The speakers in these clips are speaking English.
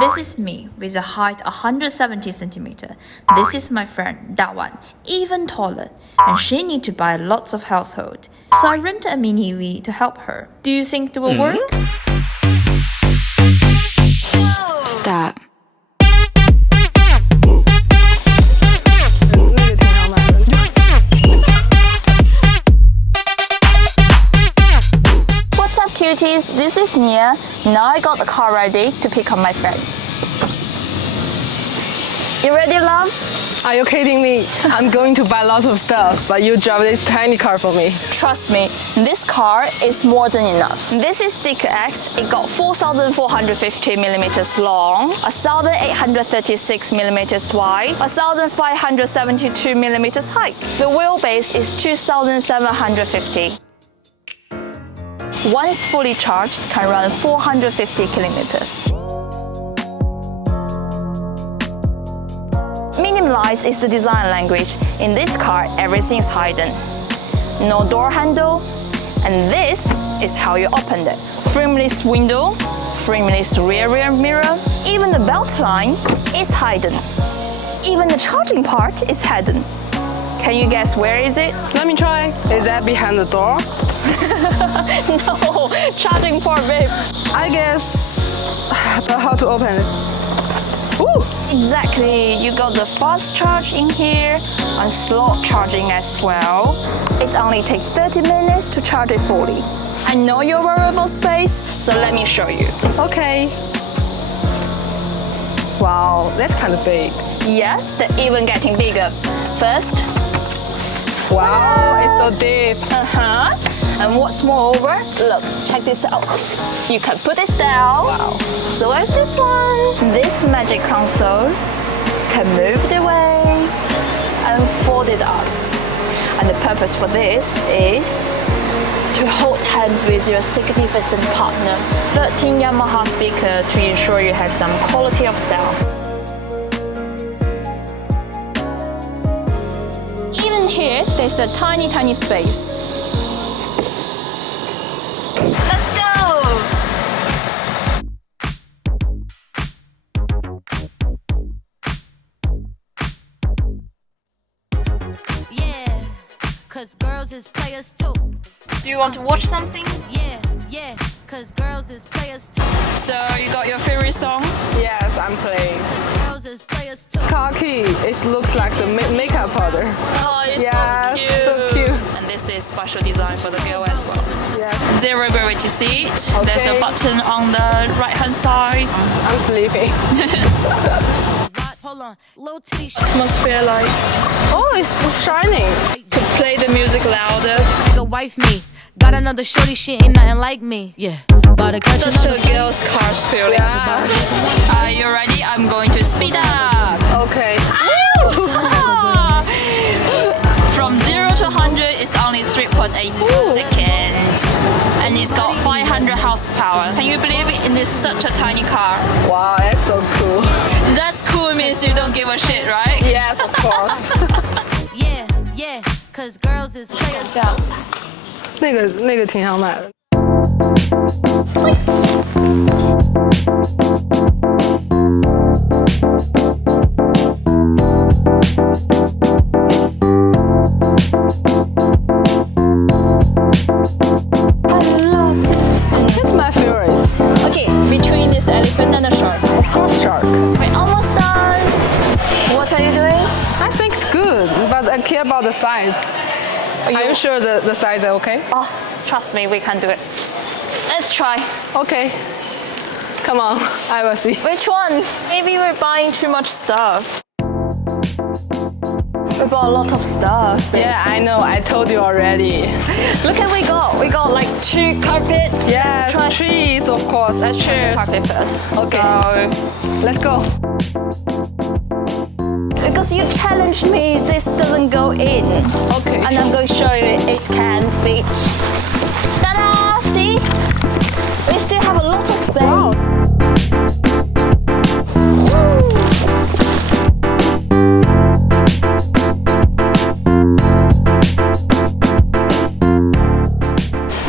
This is me with a height 170 centimeter. This is my friend, that one, even taller, and she need to buy lots of household. So I rented a mini V to help her. Do you think it will work? Stop. What's up, cuties? This is Nia. Now I got the car ready to pick up my friend. You ready, love? Are you kidding me? I'm going to buy lots of stuff, but you drive this tiny car for me. Trust me, this car is more than enough. This is Sticker X. It got 4,450 millimeters long, 1,836 millimeters wide, 1,572 millimeters high. The wheelbase is 2,750. Once fully charged, can run 450 kilometers. Minimalize is the design language. In this car, everything is hidden. No door handle, and this is how you open it. Frameless window, frameless rear mirror. Even the belt line is hidden. Even the charging part is hidden. Can you guess where is it? Let me try. Is that behind the door? No, charging port, babe. I guess how to open it. Ooh. Exactly, you got the fast charge in here and slow charging as well. It only takes 30 minutes to charge it fully. I know you're worried about space, so let me show you. Okay. Wow, that's kind of big. Yeah, they're even getting bigger. First, Wow, it's so deep. and what's moreover, look, check this out. You can put this down. Wow. So is this one. This magic console can move it away and fold it up. And the purpose for this is to hold hands with your significant partner. 13 Yamaha speaker to ensure you have some quality of sound. Even here, there's a tiny space. Let's go! Yeah, cause girls is players too. Do you want to watch something? Yeah, cause girls is players too. So you got your favorite song? Yes, I'm playing. Girls is players too. Car key. It looks like the makeup powder. Oh, it's Yes, so cute. And this is special design for the girl as well. Yes. Zero gravity seat. There's a Okay. button on the right hand side. I'm sleeping. Hold on, little titty shit. Atmosphere light. Oh, it's shining. To play the music louder. Nigga wife me. Got another shorty, shit ain't nothing like me. Yeah, but I got Such a girl's car's feeling. Yes. Are you ready? I'm going to speed up. Okay. From 0 to 100 is only 3.8 seconds. And it's got 500 horsepower. Can you believe it? In this such a tiny car. Wow, that's so cool. That's cool means you don't give a shit, right? Yes, of course. Yeah, cause girls is players too. 那个挺想买的。That's my favorite. Okay, between this elephant and the shark. Of course, shark. We're almost done. What are you doing? I think it's good, but I care about the size. Are you sure the size is okay? Oh, trust me, we can do it. Let's try. Okay. Come on, I will see. Which one? Maybe we're buying too much stuff. We bought a lot of stuff. Yeah, I know. I told you already. Look at we got. We got like 2 carpet. Yes, Let's try trees, of course. Let's try the Cheers. carpet first. Okay. So, Let's go. because you challenged me, this doesn't go in. Okay. And I'm going to show you it can fit. Ta-da! See? We still have a lot of space. Wow.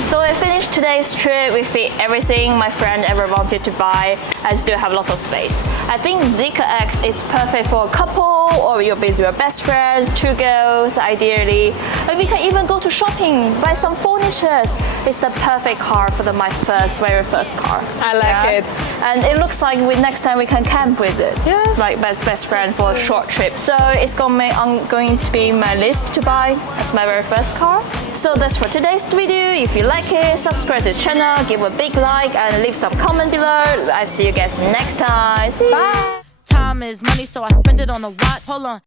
So we finished today's trip. We fit everything my friend ever wanted to buy and still have lots of space. I think Zeekr X is perfect for a couple, or you're busy with your best friends, 2 girls ideally. And we can even go to shopping, buy some furniture. It's the perfect car for my very first car. I like it. And it looks like next time we can camp with it. Yes. Like best friend for a short trip. So it's going to be my list to buy as my very first car. So that's for today's video. If you like it, subscribe to the channel, give a big like, and leave some comment below. I'll see you guys next time. See you. Bye. Time is money, so I spend it on a watch. Hold on.